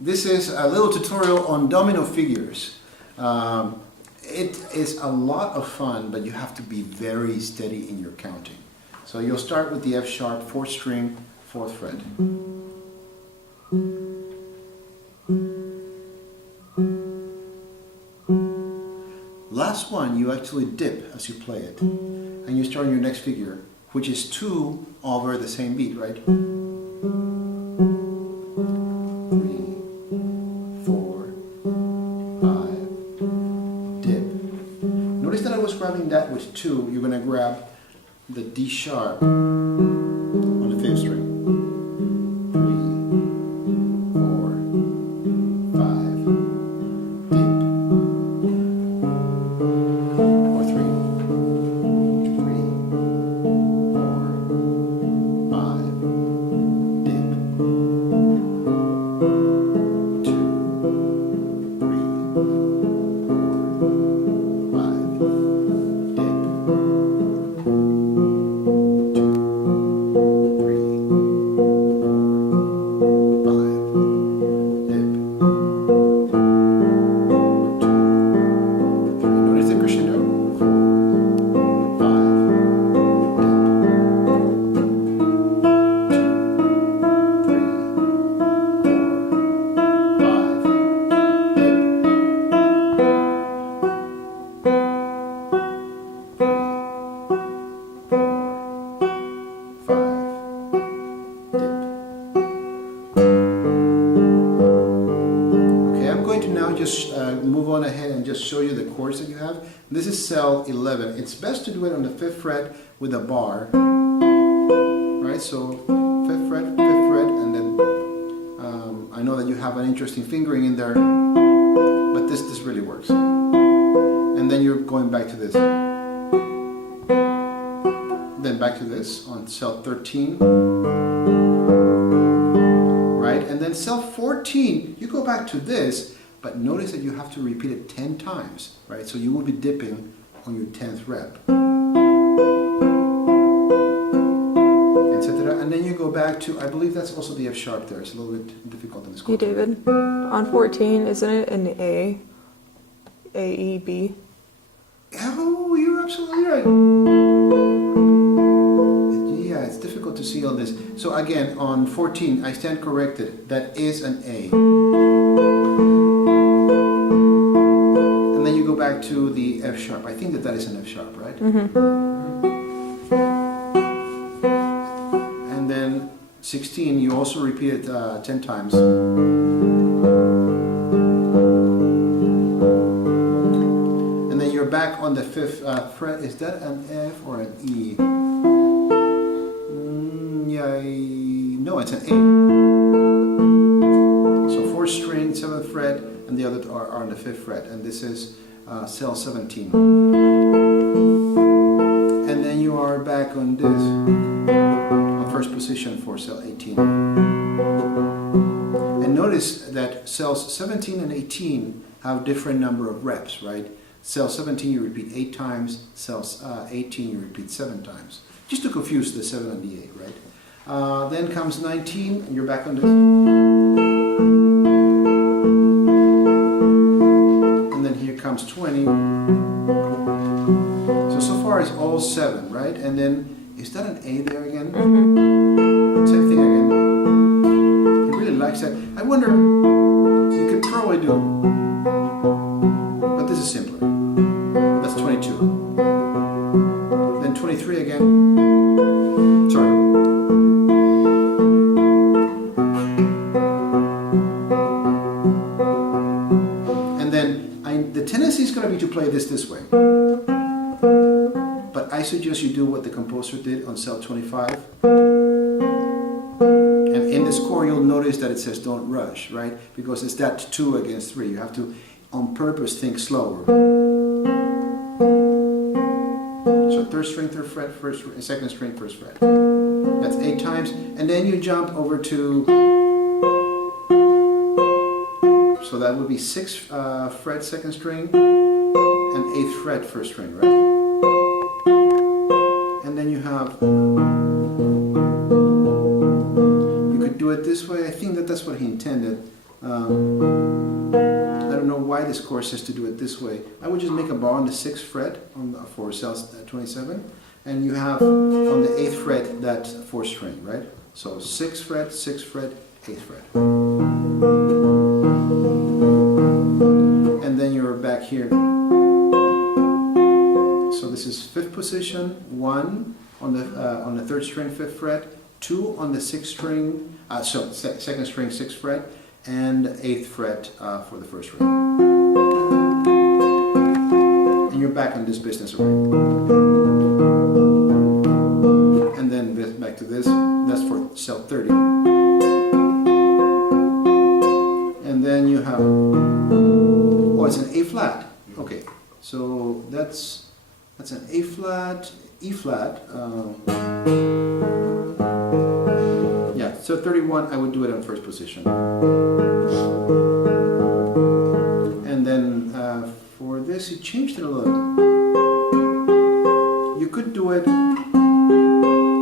This is a little tutorial on domino figures. It is a lot of fun, but you have to be very steady in your counting. So you'll start with the F sharp, 4th string, 4th fret. Last one, you actually dip as you play it. And you start on your next figure, which is 2 over the same beat, right? 3, 4, 5, dip. Notice that I was grabbing that with 2. You're going to grab the D sharp on the 5th string. 3, 4, 5, dip. Or 3, 3, 4, 5, dip. 2, 3, 4, 5, dip. Okay, I'm going to now just move on ahead and just show you the chords that you have. This is cell 11. It's best to do it on the 5th fret with a bar. Right, so 5th fret, and then I know that you have an interesting fingering in there, but this really works. And then you're going back to this. Then back to this on cell 13. Right, and then cell 14, you go back to this, but notice that you have to repeat it 10 times, right? So you will be dipping on your 10th rep. Etc. And then you go back to, I believe that's also the F sharp there. It's a little bit difficult in this chord. Hey David, on 14, isn't it an A? A, E, B? Oh, you're absolutely right. Yeah, it's difficult to see all this. So again, on 14, I stand corrected. That is an A. And then you go back to the F sharp. I think that is an F sharp, right? Mm-hmm. And then 16, you also repeat it 10 times. And then you're back on the 5th fret. Is that an F or an E? No, it's an A. So 4th string, 7th fret, and the other are on the 5th fret. And this is cell 17. And then you are back on this, on 1st position for cell 18. And notice that cells 17 and 18 have different number of reps, right? Cell 17 you repeat 8 times, cells 18 you repeat 7 times. Just to confuse the 7 and the 8, right? Then comes 19, and you're back on this. And then here comes 20. So far it's all 7, right? And then, is that an A there again? Mm-hmm. Same thing again. He really likes that. I wonder, you could probably do, but this is simpler. That's 22. Then 23 again. Sorry. The tendency is going to be to play this way. But I suggest you do what the composer did on cell 25. And in the score you'll notice that it says don't rush, right? Because it's that 2 against 3. You have to, on purpose, think slower. So 3rd string, 3rd fret, 2nd string, 1st fret. That's 8 times. And then you jump over to... So that would be 6th fret 2nd string and 8th fret 1st string, right? And then you have, you could do it this way. I think that that's what he intended. I don't know why this course has to do it this way. I would just make a bar on the 6th fret for cell 27, and you have on the 8th fret that 4th string, right? So 6th fret, 6th fret, 8th fret. And then you're back here. So this is 5th position, 1 on the 3rd string, 5th fret, 2 on the 6th string, 2nd string, 6th fret, and 8th fret for the 1st fret. And you're back on this business already. And then back to this, that's for cell 30. And then you have, oh, it's an A flat. Okay, so that's an A flat, E flat. Yeah, so 31, I would do it on 1st position. And then for this, you changed it a little. You could do it,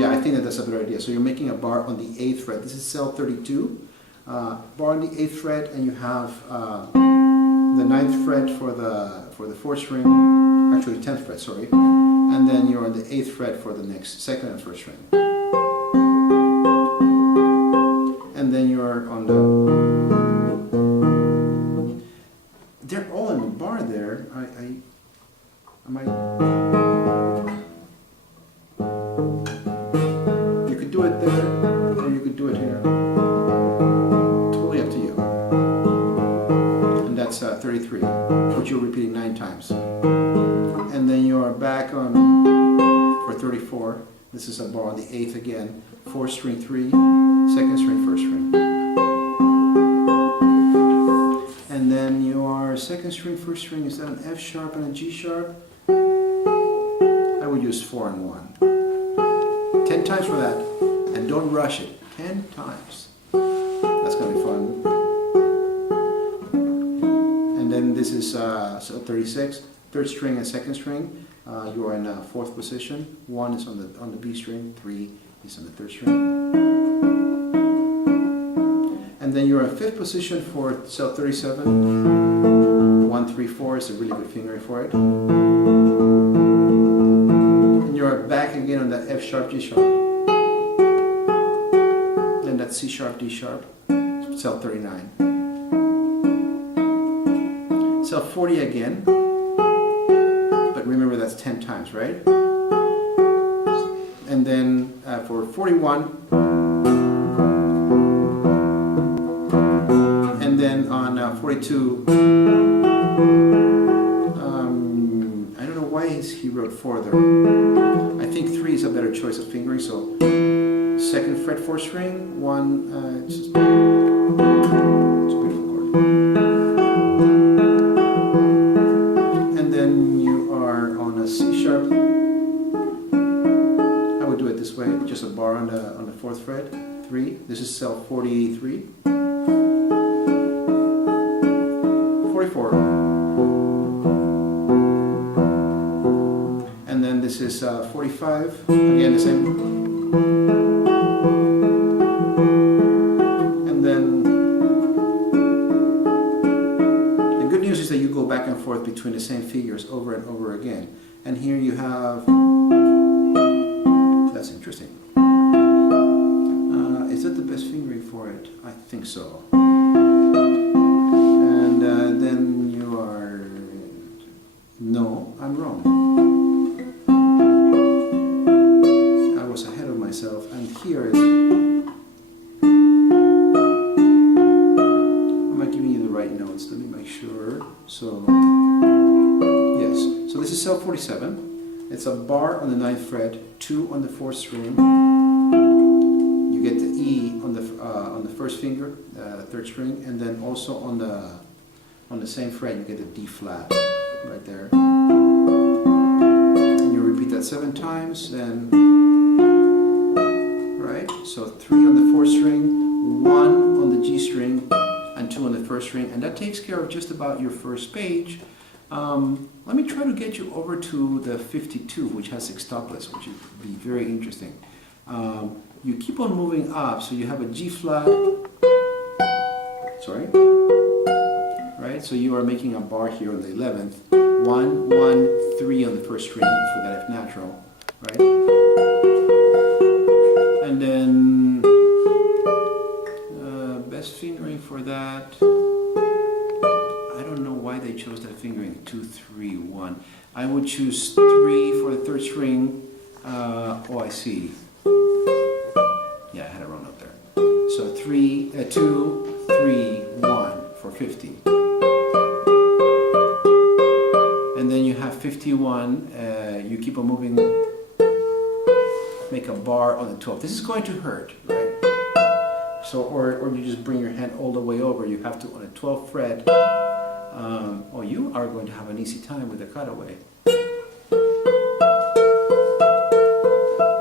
yeah, I think that's a better idea. So you're making a bar on the 8th fret. This is cell 32. Bar on the 8th fret, and you have the 9th fret for the 4th string, actually 10th fret, sorry. And then you're on the 8th fret for the next 2nd and 1st string. And then you're on the, they're all in the bar there. You could do it there, or you could do it here. Totally up to you. And that's 33, which you're repeating 9 times. And then you're back on for 34. This is a bar on the 8th again, 4th string 3, 2nd string, 1st string. And then your 2nd string, 1st string, is that an F sharp and a G sharp? I would use 4 and 1. 10 times for that, and don't rush it. 10 times. That's gonna be fun. And then this is so 36, 3rd string and 2nd string. You are in 4th position. 1 is on the B string. 3 is on the 3rd string. And then you're in 5th position for cell 37. 1, 3, 4 is a really good fingering for it. And you're back again on that F sharp, G sharp. Then that C sharp, D sharp. Cell 39. Cell 40 again. But remember, that's 10 times, right? And then for 41, and then on 42, I don't know why he wrote 4 there. I think 3 is a better choice of fingering, so 2nd fret, 4th string, 1, it's a beautiful chord. And then you are on a C sharp. I would do it this way, just a bar on the 4th fret, 3. This is cell 43. 44. And then this is 45. Again, the same. And then the good news is that you go back and forth between the same figures over and over again. And here you have, that's interesting. Is that the best fingering for it? I think so. And then you are, no, I'm wrong. I was ahead of myself, and here is, am I giving you the right notes? Let me make sure. So, yes, so this is cell 47. It's a bar on the 9th fret, 2 on the 4th string. You get the E on the 1st finger, 3rd string, and then also on the same fret you get the D flat right there. And you repeat that 7 times, and right. So 3 on the 4th string, 1 on the G string, and 2 on the 1st string, and that takes care of just about your first page. Let me try to get you over to the 52, which has sextuplets, which would be very interesting. You keep on moving up, so you have a G flat, sorry, right? So you are making a bar here on the 11th. 1, 1, 3 on the first string for that F natural, right? And then best fingering for that. I don't know why they chose that fingering 2, 3, 1. I would choose 3 for the third string. Oh, I see. Yeah, I had it wrong up there. So 2, 3, 1 for 50. And then you have 51. You keep on moving. Make a bar on the 12th. This is going to hurt, right? So, or you just bring your hand all the way over. You have to on the 12th fret. Oh, you are going to have an easy time with the cutaway.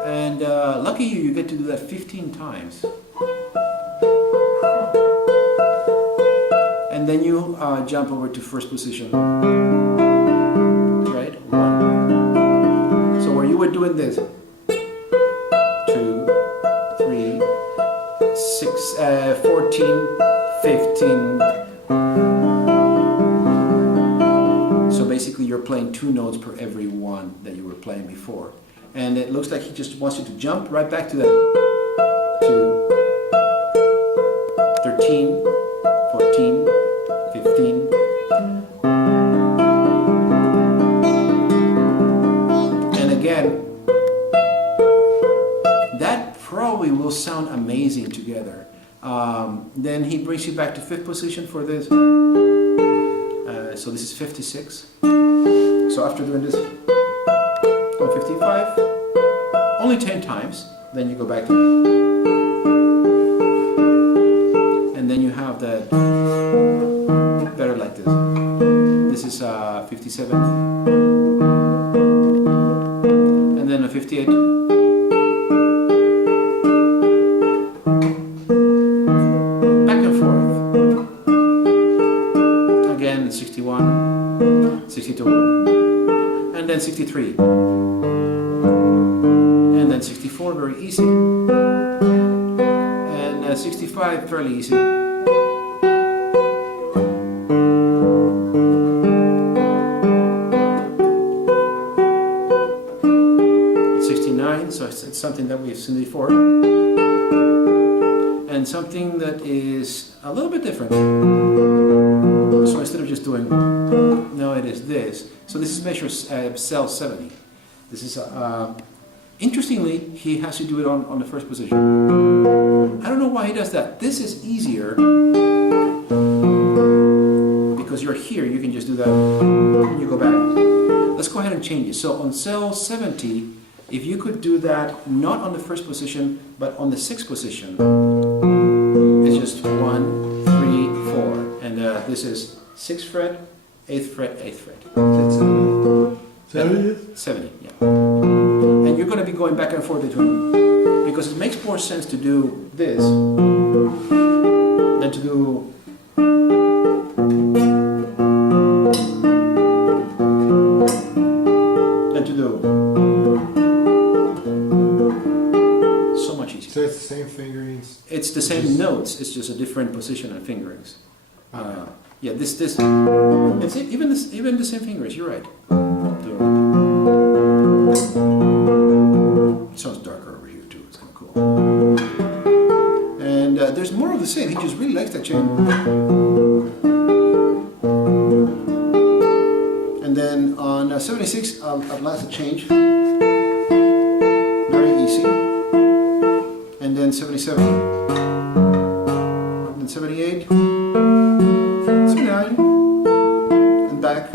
And lucky you, you get to do that 15 times. And then you jump over to first position. Right? 1. So where you were doing this. 2, 3, 6, 14, 15. So basically you're playing 2 notes per every one that you were playing before. And it looks like he just wants you to jump right back to that. 2, 13, 14, 15. And again, that probably will sound amazing together. Then he brings you back to 5th position for this. So this is 56. So after doing this, on 55, only 10 times, then you go back to, and then you have that better like this. This is 57, and then a 58. Back and forth. Again, 61, 62, and then 63. And then 64, very easy. And 65, fairly easy. 69, so it's something that we've seen before. And something that is a little bit different. So instead of just doing, no, it is this. So this is measure cell 70. This is interestingly, he has to do it on the first position. I don't know why he does that. This is easier because you're here. You can just do that and you go back. Let's go ahead and change it. So on cell 70, if you could do that not on the first position but on the 6th position, it's just 1, 3, 4, and this is 6th fret, 8th fret, 8th fret. 70, yeah. And you're going to be going back and forth between, because it makes more sense to do this than to do so much easier. So it's the same fingerings. It's the same notes. It's just a different position and fingerings. Yeah, this. It's even the same fingerings. You're right. It sounds darker over here too. It's kind of cool. And there's more of the same. He just really likes that chain. And then on 76, I'll last a change. Very easy. And then 77. And then 78. 79. And back.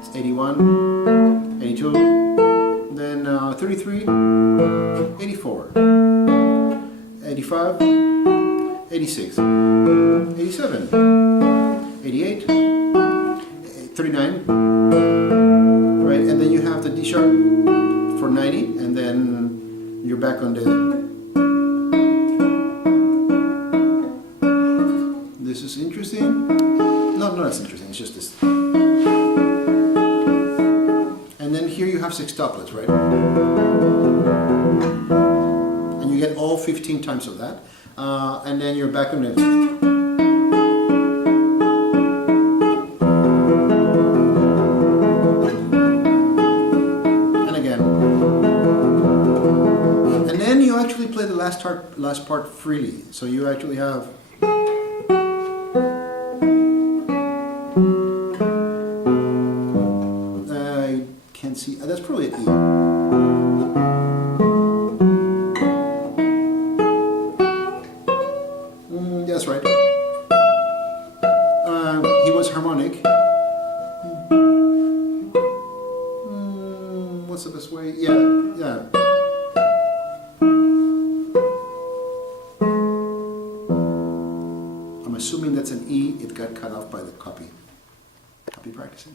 It's 81. 82. Then 33. 84. 85. 86. 87. 88. 39. Right, and then you have the D sharp for 90, and then you're back on the. This is interesting. No, it's interesting. It's just this. And then here you have 6 couplets, right? And you get all 15 times of that. And then you're back on it. last part freely. So you actually have. I can't see. That's probably an E. That's right. He was harmonic. What's the best way? Yeah. I'm assuming that's an E. It got cut off by the copy practicing.